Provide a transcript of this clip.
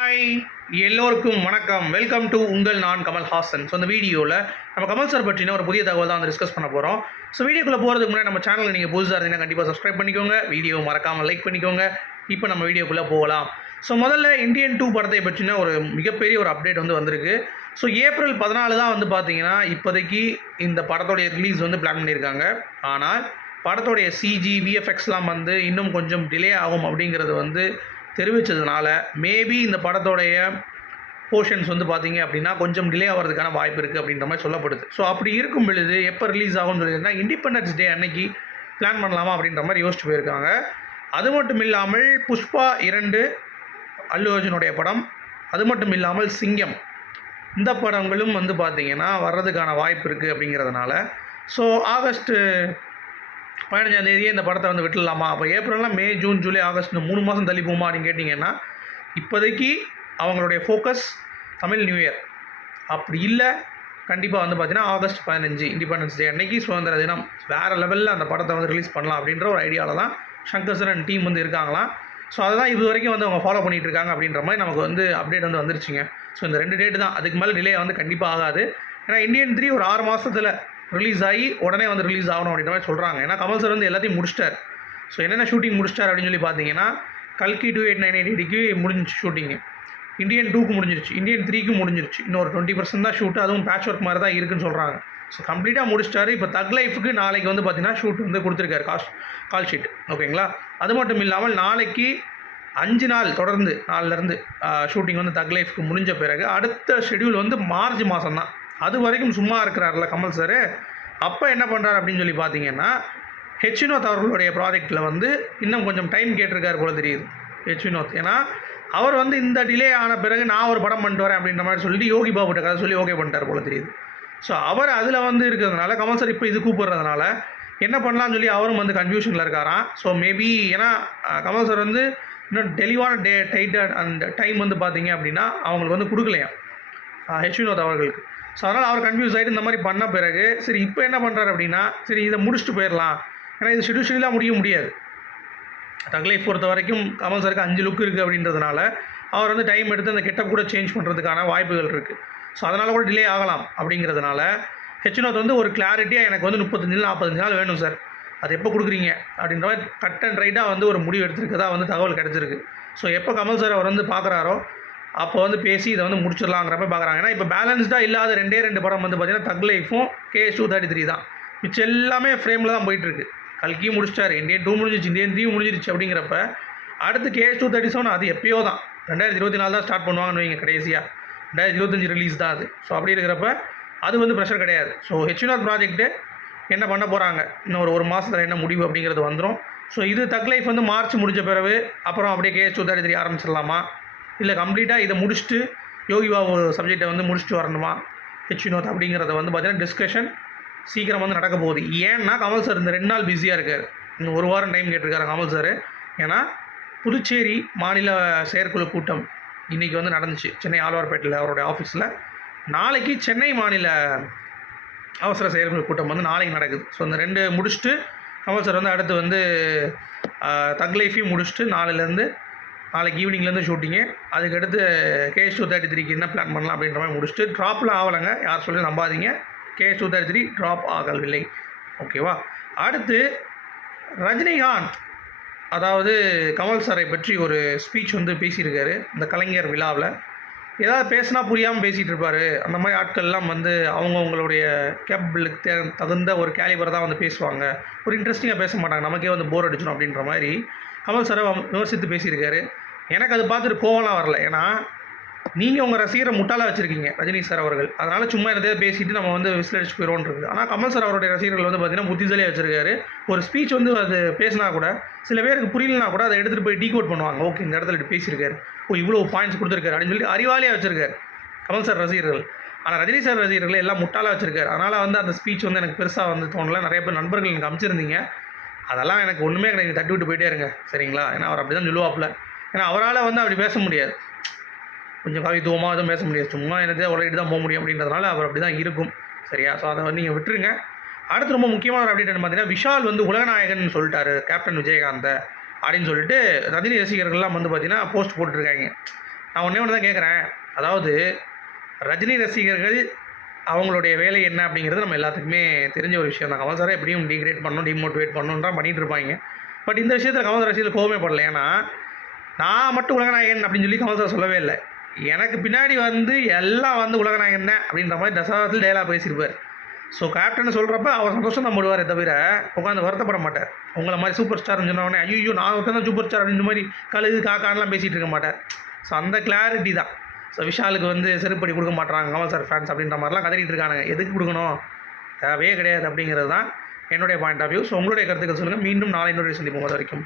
Hi எல்லோருக்கும் வணக்கம். Welcome to உங்கள் நான் கமல்ஹாசன் ஸோ இந்த வீடியோவில் நம்ம கமல் சார் பற்றின ஒரு புதிய தகவல் தான் வந்து டிஸ்கஸ் பண்ண போகிறோம் ஸோ வீடியோக்குள்ளே போகிறதுக்கு முன்னாடி நம்ம சேனலில் நீங்கள் புதுசாக இருந்தீங்கன்னா கண்டிப்பாக சப்ஸ்கிரைப் பண்ணிக்கோங்க. வீடியோ மறக்காமல் லைக் பண்ணிக்கோங்க. இப்போ நம்ம வீடியோக்குள்ளே போகலாம். ஸோ முதல்ல இந்தியன் டூ படத்தை பற்றின ஒரு மிகப்பெரிய ஒரு அப்டேட் வந்து வந்திருக்கு. ஸோ ஏப்ரல் பதினாலு தான் வந்து பார்த்தீங்கன்னா இப்போதைக்கு இந்த படத்தோடைய ரிலீஸ் வந்து பிளான் பண்ணியிருக்காங்க. ஆனால் படத்தோடைய சிஜி விஎஃப்எக்ஸ்லாம் வந்து இன்னும் கொஞ்சம் டிலே ஆகும் அப்படிங்கிறது வந்து தெரிவித்ததுனால மேபி இந்த படத்தோடைய போர்ஷன்ஸ் வந்து பார்த்தீங்க அப்படின்னா கொஞ்சம் டிலே ஆகிறதுக்கான வாய்ப்பு இருக்குது அப்படின்ற மாதிரி சொல்லப்படுது. ஸோ அப்படி இருக்கும் பொழுது எப்போ ரிலீஸ் ஆகும்னு சொல்லியிருந்தா இண்டிபெண்டன்ஸ் டே அன்னைக்கு பிளான் பண்ணலாமா அப்படின்ற மாதிரி யோசிச்சு போயிருக்காங்க. அது மட்டும் இல்லாமல் புஷ்பா இரண்டு அல்லு அர்ஜுனுடைய படம். அது மட்டும் இல்லாமல் சிங்கம். இந்த படங்களும் வந்து பார்த்திங்கன்னா வர்றதுக்கான வாய்ப்பு இருக்குது அப்படிங்கிறதுனால. ஸோ ஆகஸ்ட்டு பதினஞ்சாம் தேதியே இந்த படத்தை வந்து விட்டுடலாமா? அப்போ ஏப்ரல்லாம் மே ஜூன் ஜூலை ஆகஸ்ட் இந்த மூணு மாதம் தள்ளி போமா அப்படின்னு கேட்டிங்கன்னா இப்போதைக்கு அவங்களுடைய ஃபோக்கஸ் தமிழ் நியூ இயர் அப்படி இல்லை கண்டிப்பாக வந்து பார்த்தீங்கன்னா ஆகஸ்ட் பதினஞ்சு இண்டிபெண்டன்ஸ் டே அன்னைக்கு சுதந்திர தினம். வேறு லெவலில் அந்த படத்தை வந்து ரிலீஸ் பண்ணலாம் அப்படின்ற ஒரு ஐடியாவில் தான் சங்கர் சரன் டீம் வந்து இருக்காங்களாம். ஸோ அதை தான் இது வரைக்கும் வந்து அவங்க ஃபாலோ பண்ணிகிட்டு இருக்காங்க அப்படின்ற மாதிரி நமக்கு வந்து அப்டேட் வந்து வந்துருச்சுங்க. ஸோ இந்த ரெண்டு டேட்டு தான். அதுக்கு மேலே டிலே வந்து கண்டிப்பாக ஆகாது. ஏன்னா இந்தியன் த்ரீ ஒரு ஆறு மாதத்தில் ரிலீஸ் ஆகி உடனே வந்து ரிலீஸ் ஆகணும் அப்படின்ற மாதிரி சொல்கிறாங்க ஏன்னா கமல் சார் வந்து எல்லாத்தையும் முடிச்சிட்டார். ஸோ என்னென்ன ஷூட்டிங் முடிச்சிட்டார் அப்படின்னு சொல்லி பார்த்தீங்கன்னா கல்கி டூ எயிட் நைன் எயிட் எயிட்டிக்கு முடிஞ்சிச்சு ஷூட்டிங்கு இந்தியன் டூக்கு முடிஞ்சிருச்சு. இந்தியன் த்ரீக்கு முடிஞ்சிருச்சு. இன்னொரு டுவெண்ட்டி பர்சன்ட் தான் ஷூட் அதுவும் பேட்ச் ஒர்க் மாதிரி தான் இருக்குன்னு சொல்கிறாங்க ஸோ கம்ப்ளீட்டாக முடிச்சிட்டாரு. இப்போ தக் லைஃபுக்கு நாளைக்கு வந்து பார்த்தீங்கன்னா ஷூட் வந்து கொடுத்துருக்காரு. கால் கால் ஷீட் ஓகேங்களா அது மட்டும் இல்லாமல் நாளைக்கு அஞ்சு நாள் தொடர்ந்து நாளிலேருந்து ஷூட்டிங் வந்து தக் லைஃப்க்கு முடிஞ்ச பிறகு அடுத்த ஷெடியூல் வந்து மார்ச் மாதம் தான் அது வரைக்கும் சும்மா இருக்கிறார்ல கமல் சார். அப்போ என்ன பண்ணுறாரு அப்படின்னு சொல்லி பார்த்தீங்கன்னா ஹெச் வினோத் அவர்களுடைய ப்ராஜெக்டில் வந்து இன்னும் கொஞ்சம் டைம் கேட்டிருக்காரு போல தெரியுது. ஹெச் வினோத். ஏன்னா அவர் வந்து இந்த டிலே ஆன பிறகு நான் ஒரு படம் பண்ணிட்டு வரேன் அப்படின்ற மாதிரி சொல்லிட்டு யோகி பாபுட்ட கதை சொல்லி ஓகே பண்ணிட்டார் போல தெரியுது. ஸோ அவர் அதில் வந்து இருக்கிறதுனால கமல் சார் இப்போ இது கூப்பிட்றதுனால என்ன பண்ணலாம்னு சொல்லி அவரும் வந்து கன்ஃபியூஷனில் இருக்காராம். ஸோ மேபி ஏன்னா கமல் சார் வந்து இன்னும் தெளிவான டே டைட்டட் அந்த டைம் வந்து பார்த்தீங்க அப்படின்னா அவங்களுக்கு வந்து கொடுக்கலையாம். ஹெச் வினோத் அவர்களுக்கு. ஸோ அதனால் அவர் கன்ஃபியூஸ் ஆகிட்டு இந்த மாதிரி பண்ண பிறகு சரி இப்போ என்ன பண்ணுறாரு அப்படின்னா சரி இதை முடிச்சுட்டு போயிடலாம். ஏன்னா இது ஷெடியூல் ஷெடியூலாக முடிய முடியாது. தக் லைஃப் பொறுத்த வரைக்கும் கமல் சாருக்கு அஞ்சு லுக் இருக்குது அப்படின்றதுனால அவர் வந்து டைம் எடுத்து அந்த கெட்டப் கூட சேஞ்ச் பண்ணுறதுக்கான வாய்ப்புகள் இருக்குது ஸோ அதனால் கூட டிலே ஆகலாம் அப்படிங்கிறதுனால ஹெச்னோத் வந்து ஒரு கிளாரிட்டியாக எனக்கு வந்து முப்பத்தஞ்சு நாற்பத்தஞ்சு நாள் வேணும் சார் அது எப்போ கொடுக்குறீங்க? அப்படின்ற மாதிரி கட் அண்ட் ரைட்டாக வந்து ஒரு முடிவு எடுத்திருக்கதா வந்து தகவல் கிடச்சிருக்கு. ஸோ எப்போ கமல் சார் அவர் வந்து பார்க்குறாரோ அப்போ வந்து பேசி இதை வந்து முடிச்சிடலாங்கிறப்ப பார்க்குறாங்க. ஏன்னா இப்போ பேலன்ஸ்டாக இல்லாத ரெண்டே ரெண்டு படம் வந்து பார்த்தீங்கன்னா தக் லைஃபும் கே டூ தேர்ட்டி த்ரீ தான். மிச்சம் எல்லாமே ஃப்ரேமில் தான் போயிட்டுருக்கு. கல்கியும் முடிச்சிட்டாரு. இண்டியன் டூ முடிஞ்சிச்சு இந்தியன் த்ரீ முடிஞ்சிருச்சு அப்படிங்கிறப்ப அடுத்து கேஎஸ் டூ தேர்ட்டி செவன் அது எப்பயோ தான். ரெண்டாயிரத்தி இருபத்தி நாலு தான் ஸ்டார்ட் பண்ணுவாங்கன்னு வைங்க கடைசியாக ரெண்டாயிரத்தி இருபத்தஞ்சி ரிலீஸ் தான் அது. ஸோ அப்படி இருக்கிறப்ப அது வந்து ப்ரெஷர் கிடையாது. ஸோ ஹெச்யூநாத் ப்ராஜெக்ட்டு என்ன பண்ண போகிறாங்க இன்னும் ஒரு ஒரு மாதத்தில் என்ன முடிவு அப்படிங்கிறது வந்துடும் ஸோ இது தக் லைஃப் வந்து மார்ச் முடிஞ்ச பிறகு அப்புறம் அப்படியே கேஎஸ் டூ தேர்ட்டி த்ரீ ஆரம்பிச்சிடலாமா? இல்லை கம்ப்ளீட்டாக இதை முடிச்சுட்டு யோகி பாபு சப்ஜெக்டை வந்து முடிச்சுட்டு வரணுமா? ஹெச் வினோத் அப்படிங்கிறத வந்து பார்த்தீங்கன்னா டிஸ்கஷன் சீக்கிரம் வந்து நடக்க போகுது. ஏன்னா கமல் சார் இந்த ரெண்டு நாள் பிஸியாக இருக்கார். இன்னும் ஒரு வாரம் டைம் கேட்டிருக்காரு கமல் சார் ஏன்னா புதுச்சேரி மாநில செயற்குழு கூட்டம் இன்றைக்கி வந்து நடந்துச்சு. சென்னை ஆழ்வார்பேட்டையில் அவருடைய ஆஃபீஸில் நாளைக்கு சென்னை மாநில அவசர செயற்குழு கூட்டம் வந்து நாளைக்கு நடக்குது. ஸோ இந்த ரெண்டு முடிச்சுட்டு கமல் சார் வந்து அடுத்து வந்து தக் லைஃபையும் முடிச்சுட்டு நாளையிலேருந்து நாளைக்கு ஈவினிங்லேருந்து ஷூட்டிங்கு அதுக்கடுத்து கேஎஸ் டூ தேர்ட்டி த்ரீக்கு என்ன பிளான் பண்ணலாம் அப்படின்ற மாதிரி முடிச்சுட்டு ட்ராப்லாம் ஆகலைங்க. யார் சொல்லி நம்பாதீங்க. KS two thirty three drop ஆகவில்லை. ஓகேவா அடுத்து ரஜினிகாந்த் அதாவது கமல் சாரை பற்றி ஒரு ஸ்பீச் வந்து பேசியிருக்காரு. இந்த கலைஞர் விழாவில். ஏதாவது பேசினா புரியாமல் பேசிகிட்டு இருப்பார். அந்த மாதிரி ஆட்கள்லாம் வந்து அவங்கவுங்களுடைய கேபிளுக்கு தகுந்த ஒரு கேலிபரை தான் வந்து பேசுவாங்க. ஒரு இன்ட்ரெஸ்டிங்காக பேச மாட்டாங்க. நமக்கே வந்து போர் அடிச்சிடும் அப்படின்ற மாதிரி கமல் சாரை விமர்சித்து பேசியிருக்காரு. எனக்கு அது பார்த்துட்டு கோவலாம் வரல. ஏன்னா நீங்கள் உங்கள் ரசிகரை முட்டாளாக வச்சுருக்கீங்க ரஜினி சார் அவர்கள். அதனால் சும்மா என்னதே பேசிட்டு நம்ம வந்து விசில் அடிச்சு இருக்குது. ஆனால் கமல் சார் அவருடைய ரசிகர்கள் வந்து பார்த்திங்கன்னா புத்திசாலியாக வச்சுருக்காரு. ஒரு ஸ்பீச் வந்து அது பேசினா கூட சில பேருக்கு புரியலனா கூட அதை எடுத்துகிட்டு போய் டீகோட் பண்ணுவாங்க. ஓகே இந்த இடத்துல இப்படி பேசியிருக்காரு. ஓ இவ்வளோ பாயிண்ட்ஸ் கொடுத்துருக்காரு. அப்படின்னு சொல்லி அறிவாளியாக வச்சிருக்காரு கமல் சார் ரசிகர்கள். ஆனால் ரஜினி சார் ரசிகர்கள் எல்லாம் முட்டாளாக வச்சிருக்காரு. அதனால் வந்து அந்த ஸ்பீச் வந்து எனக்கு பெருசாக வந்து தோணலை. நிறைய பேர் நண்பர்கள் எனக்கு அமைச்சிருந்தீங்க. அதெல்லாம் எனக்கு ஒன்றுமே எனக்கு தட்டி விட்டு போயிட்டே இருங்க. சரிங்களா? ஏன்னா அவர் அப்படி தான் சொல்லுவாப்பில். ஏன்னா அவரால் வந்து அப்படி பேச முடியாது. கொஞ்சம் கவித்துவமாக எதுவும் பேச முடியாது. சும்மா என்னதே உலகிட்டு தான் போக முடியும் அப்படின்றதுனால அவர் அப்படி தான் இருக்கும். சரியா? ஸோ அதை வந்து நீங்கள் விட்டுருங்க. அடுத்து ரொம்ப முக்கியமான ஒரு அப்டேட் பார்த்தீங்கன்னா விஷால் வந்து உலகநாயகன் சொல்லிட்டாரு கேப்டன் விஜயகாந்த் அப்படின்னு சொல்லிட்டு ரஜினி ரசிகர்கள்லாம் வந்து பார்த்தீங்கன்னா போஸ்ட் போட்டுருக்காங்க. நான் ஒன்றே ஒன்று தான் கேட்குறேன் அதாவது ரஜினி ரசிகர்கள் அவங்களுடைய வேலை என்ன அப்படிங்கிறது நம்ம எல்லாத்துக்குமே தெரிஞ்ச ஒரு விஷயம் தான். கமல் சாரை எப்படியும் டிகிரேட் பண்ணணும் டிமோட்டிவேட் பண்ணணும் தான் இருப்பாங்க. பட் இந்த விஷயத்தில் கமல் சார் ரசிகர்கள் கோவமே படல. ஏன்னா நான் மட்டும் உலகநாயகன் அப்படின்னு சொல்லி கமல் சார் சொல்லவே இல்லை. எனக்கு பின்னாடி வந்து எல்லாம் வந்து உலகநாயகன் தான் அப்படின்ற மாதிரி தசாவத்தில் டேலாக பேசியிருப்பார். ஸோ கேப்டன் சொல்கிறப்ப அவர் சந்தோஷம் தான் போடுவாரே தவிர உட்காந்து வருத்தப்பட மாட்டார். உங்களை மாதிரி சூப்பர் ஸ்டார்னு சொன்னவொடனே ஐயோ நான் ஒருத்தன் தான் சூப்பர் ஸ்டார் அப்படின்ற மாதிரி கழுது காக்கான்லாம் பேசிகிட்டு இருக்க மாட்டார். ஸோ அந்த கிளாரிட்டி தான். ஸோ விஷாலுக்கு வந்து செருப்படி கொடுக்க மாட்டாங்க கமல் சார் ஃபேன்ஸ் அப்படின்ற மாதிரிலாம் கதறிட்டு இருக்கானுங்க. எதுக்கு கொடுக்கணும்? தேவையே கிடையாது அப்படிங்கிறது தான் என்னுடைய பாயிண்ட் ஆஃப் வியூ ஸோ உங்களுடைய கருத்துக்கள் சொல்லுங்கள் மீண்டும் நாளை இன்னொரு சந்திப்போம். அது வரைக்கும்.